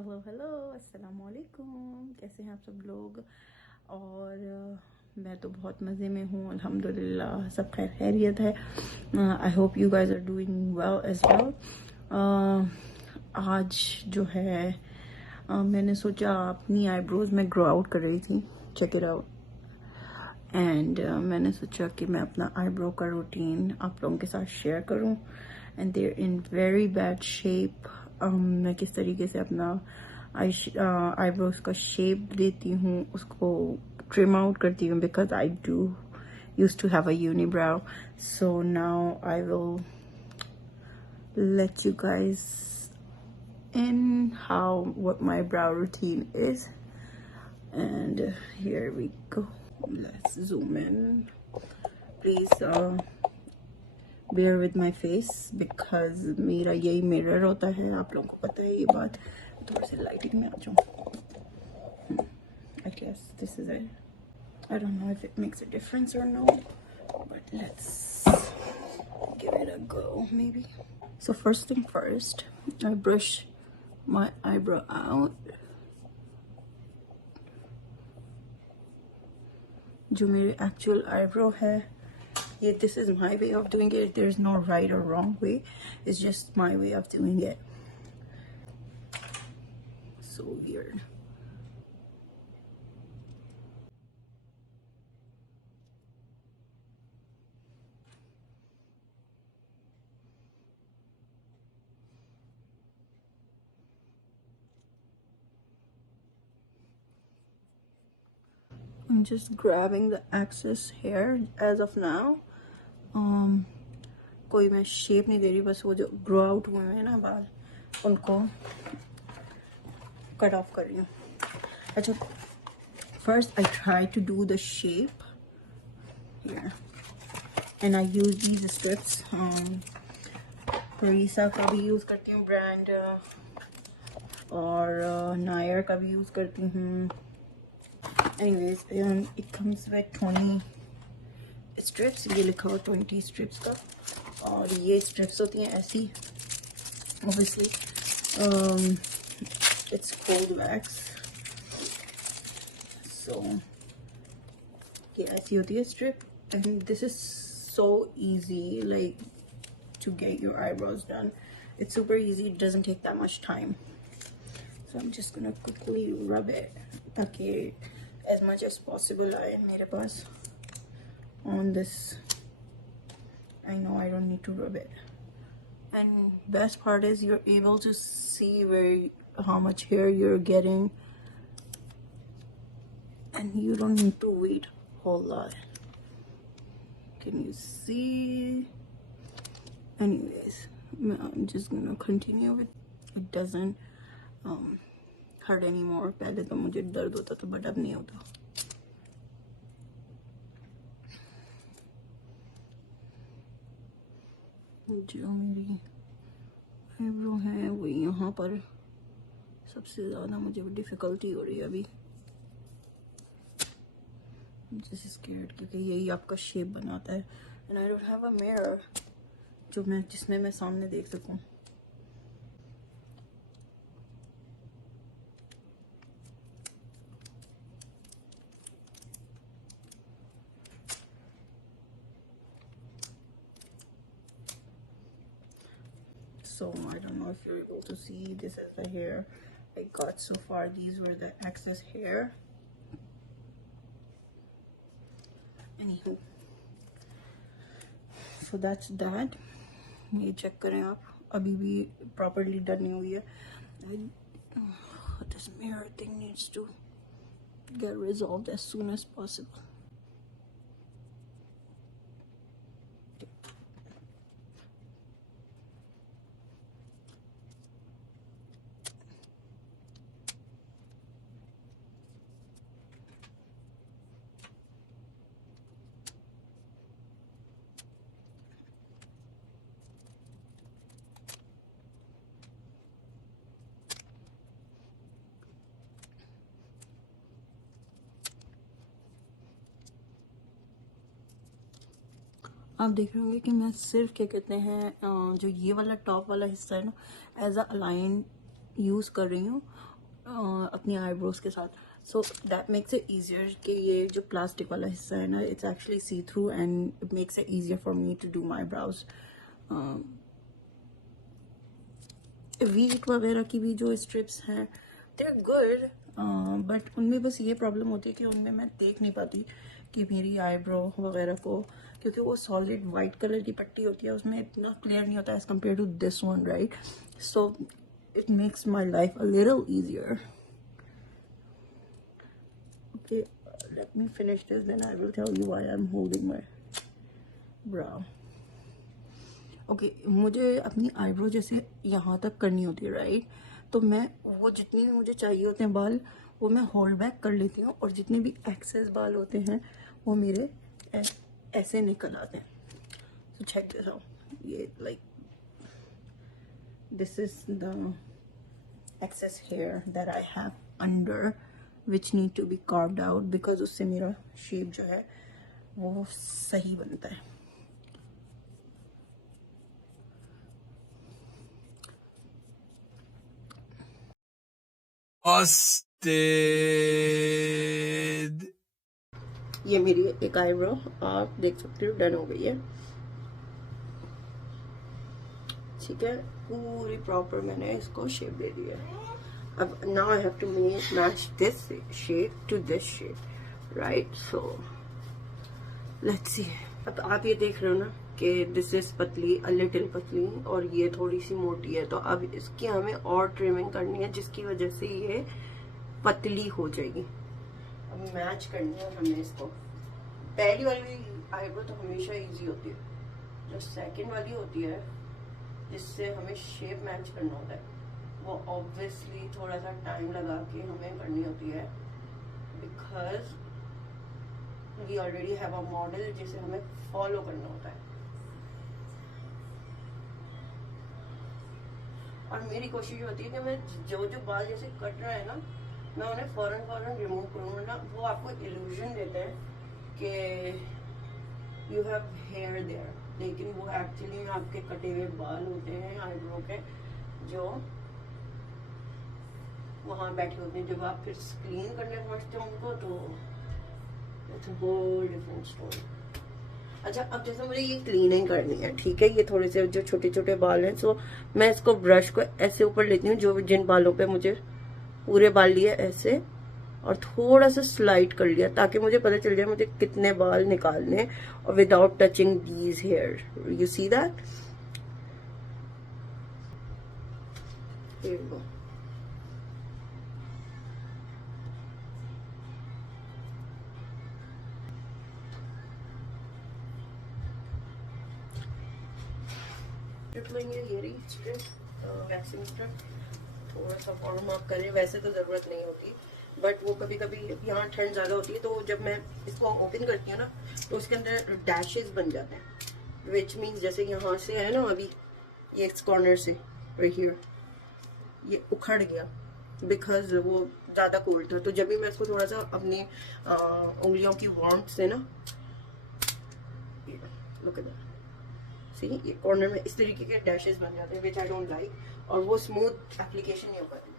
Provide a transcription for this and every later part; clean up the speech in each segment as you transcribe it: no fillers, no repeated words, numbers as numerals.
Hello अस्सलाम वालेकुम। कैसे हैं आप सब लोग? और मैं तो बहुत मज़े में हूँ अल्हम्दुलिल्लाह, सब खैर खैरियत है। I hope you guys are doing well as well. आज जो है मैंने सोचा अपनी आईब्रोज में ग्रो आउट कर रही थी, चेक इट आउट। एंड मैंने सोचा कि मैं अपना आईब्रो का रूटीन आप लोगों के साथ शेयर करूं। And they're in very bad shape. मैं किस तरीके से अपना आईब्रोज का शेप देती हूँ, उसको ट्रिम आउट करती हूँ, because I do use to have a unibrow. So now I will let you guys in how what my brow routine is. And here we go. Let's zoom in. Please bear with my face because मेरा यही mirror होता है, आप लोगों को पता है ये बात. थोड़ी सी lighting में आ जाऊँ. I guess this is it. I don't know if it makes a difference or no, but let's give it a go maybe. So first thing first, I brush my eyebrow out. जो मेरे actual eyebrow है, ये this is my way of doing it. There is no right or wrong way. It's just my way of doing it. So weird. I'm just grabbing the excess hair as of now. कोई मैं shape नहीं दे रही, बस वो जो grow out हुए हैं ना बाल, उनको कट ऑफ कर रही हूँ. अच्छा, first I try to do the shape here and I use these strips. परीसा का भी यूज़ करती हूँ ब्रांड, और नायर का भी यूज़ करती हूँ. Anyways, it comes with 20 strips. ये लिखा हुआ 20 strips का, और ये strips होती हैं ऐसी. Obviously, it's cold wax. So ये ऐसी होती है strip, and this is so easy, like to get your eyebrows done. It's super easy. It doesn't take that much time. So I'm just gonna quickly rub it ताकि as much as possible आए मेरे पास on this. I know I don't need to rub it. And best part is you're able to see how much hair you're getting, and you don't need to wait a whole lot. Can you see? Anyways, I'm just gonna continue with it. Doesn't hurt anymore. पहले तो मुझे दर्द होता था, but अब नहीं होता. जो मेरी आईब्रो है वो यहाँ पर सबसे ज़्यादा मुझे डिफ़िकल्टी हो रही है अभी. जैसे स्केर्ड, क्योंकि यही आपका शेप बनाता है. And I don't have a mirror जिसमें मैं सामने देख सकूं. So I don't know if you're able to see. This is the hair I got so far. These were the excess hair. Anywho, so that's that. ये check करें आप, अभी भी प्रॉपरली डन नहीं हुई है. This mirror thing needs to get resolved as soon as possible. आप देख रहे होंगे कि मैं सिर्फ क्या कहते हैं जो ये वाला टॉप वाला हिस्सा है ना, एज अ अलाइन यूज़ कर रही हूँ, अपनी आईब्रोज के साथ. So that makes it easier कि ये जो प्लास्टिक वाला हिस्सा है ना, it's actually see through and it makes it easier for me to do my brows. Veet वगैरह की भी जो स्ट्रिप्स हैं दे आर गुड, बट उनमें बस ये प्रॉब्लम होती है कि उनमें मैं देख नहीं पाती कि मेरी आईब्रो वगैरह को, क्योंकि वो सॉलिड वाइट कलर की पट्टी होती है, उसमें इतना क्लियर नहीं होता as compare to this one, right? So it makes my life a little easier. Okay, let me finish this, then I will tell you why I'm holding my brow. Okay, मुझे अपनी eyebrow जैसे यहाँ तक करनी होती है, right? तो मैं वो जितनी भी मुझे चाहिए होते हैं बाल, वो मैं होल्ड बैक कर लेती हूँ, और जितने भी एक्सेस बाल होते हैं वो मेरे ऐसे निकल आते हैं. तो चेक दिस आउट. ये like this is the excess hair that I have under which need to be carved out, because उससे मेरा शेप जो है वो सही बनता है. ये मेरी एक आईब्रो आप देख सकते हो डन हो गई है. ठीक है, पूरी प्रॉपर मैंने इसको शेप दे दी है. अब now I have to match this shape to this shape, right? So let's see. अब आप ये देख रहे हो ना कि दिस इज पतली, अ लिटिल पतली, और ये थोड़ी सी मोटी है. तो अब इसकी हमें और ट्रिमिंग करनी है, जिसकी वजह से ये पतली हो जाएगी. अब मैच करनी है हमें इसको. पहली वाली आईब्रो तो हमेशा इजी होती है. जो सेकंड वाली होती है जिससे हमें शेप मैच करना होता है, वो ऑब्वियसली थोड़ा सा टाइम लगा के हमें करनी होती है, because we already have a model जिसे हमें फॉलो करना होता है. और मेरी कोशिश होती है कि मैं जो जो बाल जैसे कट रहा है ना, मैं उन्हें फौरन रिमूव करूँ, वरना वो आपको इल्यूजन देते हैं कि यू हैव हेयर देयर, लेकिन वो एक्चुअली में आपके कटे हुए बाल होते हैं आईब्रो के, जो वहां बैठे होते हैं. जब आप फिर क्लीन करने पहुंचते हैं उनको, तो it's a whole different story. अच्छा, अब जैसे मुझे ये क्लीनिंग करनी है, ठीक है, ये थोड़े से जो छोटे छोटे बाल हैं, सो मैं इसको ब्रश को ऐसे ऊपर लेती हूँ, जो जिन बालों पे मुझे पूरे बाल लिए ऐसे, और थोड़ा सा स्लाइड कर लिया, ताकि मुझे पता चल जाए मुझे कितने बाल निकालने, और without touching these hair. You see that? ये रही वैक्सिंग स्ट्रिप. थोड़ा सा वार्म अप करें, वैसे तो जरूरत नहीं होती, बट वो कभी कभी यहाँ ठंड ज्यादा होती है, तो जब मैं इसको ओपन करती हूँ ना, तो उसके अंदर डैशेस बन जाते हैं, विच मीन्स जैसे यहाँ से है ना, अभी ये इस कॉर्नर से राइट हियर ये उखड़ गया, बिकॉज वो ज्यादा कोल्ड था. तो जब भी मैं इसको थोड़ा सा अपनी उंगलियों की वार्मथ से ना, लुक एट दैट, सी, ये कॉर्नर में इस तरीके के डैशेस बन जाते हैं, विच आई डोंट लाइक, और वो स्मूथ एप्लीकेशन नहीं हो पाती है.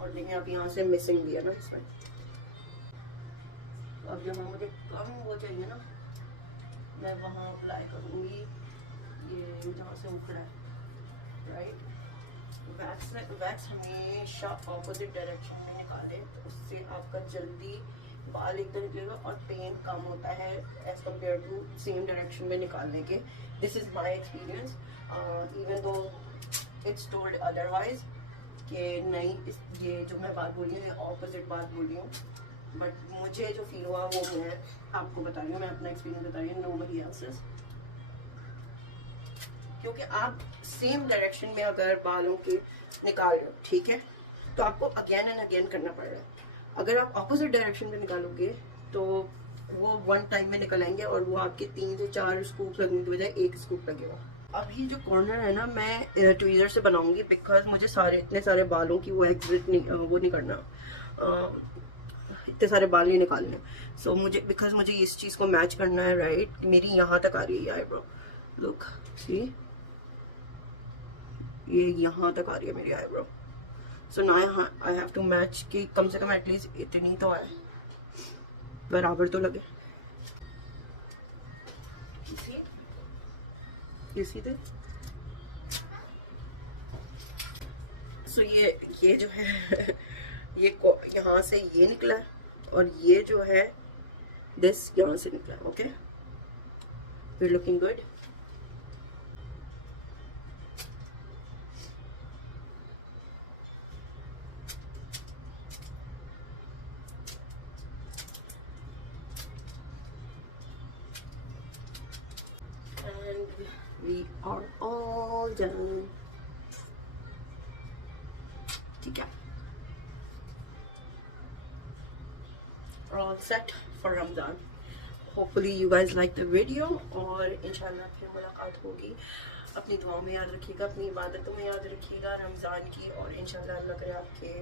और देखिए आप यहाँ से मिसिंग भी है ना इसमें. अब जब मुझे कम वो चाहिए ना, मैं वहाँ अप्लाई करूँगी ये जहाँ से उखड़ा है, राइट? वैक्स हमेशा ऑपोजिट डायरेक्शन में निकालें, तो उससे आपका जल्दी बाल एकदम निकलेगा और पेन कम होता है as compare to same direction में निकालने के. This is my experience, even though it's told otherwise कि नहीं, ये जो मैं बात बोली हूँ ये ऑपोजिट बात बोली हूँ, बट मुझे जो फील हुआ वो मैं आपको बता रही हूँ, मैं अपना एक्सपीरियंस बता रही हूँ, नोबडी एल्सेस. क्योंकि आप सेम डायरेक्शन में अगर बालों के निकाल रहे हो, ठीक है, तो आपको अगेन एंड अगेन करना पड़ रहा है. अगर आप ऑपोजिट डायरेक्शन में निकालोगे तो वो वन टाइम में निकल आएंगे, और वो आपके 3 से 4 स्कूप लगने की बजाय 1 स्कूप लगेगा. अभी जो कॉर्नर है ना, मैं ट्वीजर से बनाऊंगी, बिकॉज मुझे इतने सारे बालों की वो एग्जिट नहीं, वो नहीं करना, इतने सारे बाल नहीं निकालने. सो मुझे बिकॉज मुझे इस चीज़ को मैच करना है, राइट? मेरी यहाँ तक आ रही है आईब्रो, लुक सी, ये यहाँ तक आ रही है मेरी eyebrow. So now I have to match कि कम से कम एटलीस्ट इतनी तो है, बराबर तो लगे। इसी थे। सो ये जो है ये यहाँ से ये निकला है और ये जो है दिस यहाँ से निकला है। Okay, we are looking good. And we are all done. ठीक है, all set for Ramadan. Hopefully you guys like the video और इंशाल्लाह फिर मुलाकात होगी। अपनी दुआओं में याद रखिएगा, अपनी इबादतों में याद रखिएगा रमज़ान की, और इंशाल्लाह अल्लाह करे आपके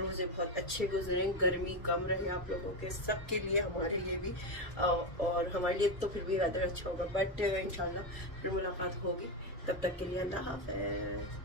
रोज़े बहुत अच्छे गुजरें, गर्मी कम रहे आप लोगों के सबके लिए, हमारे लिए भी, और हमारे लिए तो फिर भी वेदर अच्छा होगा, बट इंशाल्लाह फिर मुलाकात होगी। तब तक के लिए अल्लाह हाफ़िज़।